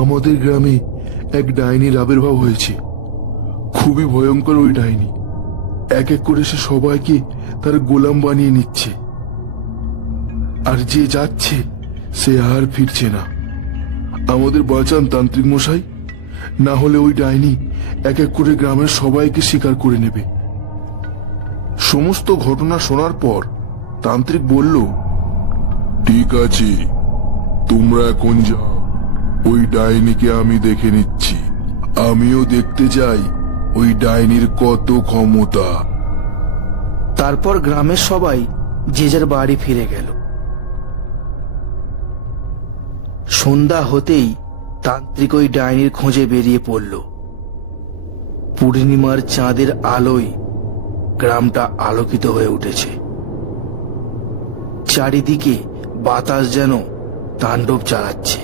আমাদের গ্রামে এক ডাইনির আবির্ভাব হয়েছে। খুবই ভয়ঙ্কর ওই ডাইনি। এক এক করে সে সবাইকে তার গোলাম বানিয়ে নিচ্ছে, আর যে যাচ্ছে সে আর ফিরছে না। আমাদের বাঁচান তান্ত্রিক মশাই, না হলে ওই ডাইনি এক এক করে গ্রামের সবাইকে শিকার করে নেবে। সমস্ত ঘটনা শোনার পর তান্ত্রিক বলল, ঠিক আছে, তোমরা এখন যাও, ওই ডাইনিকে আমি দেখে নিচ্ছি। আমিও দেখতে চাই ওই ডাইনির কত ক্ষমতা। তারপর গ্রামের সবাই যে যার বাড়ি ফিরে গেল। সন্ধ্যা হতেই তান্ত্রিক ওই ডাইনির খোঁজে বেরিয়ে পড়ল। পূর্ণিমার চাঁদের আলোয় গ্রামটা আলোকিত হয়ে উঠেছে। চারিদিকে বাতাস যেন তাণ্ডব চালাচ্ছে।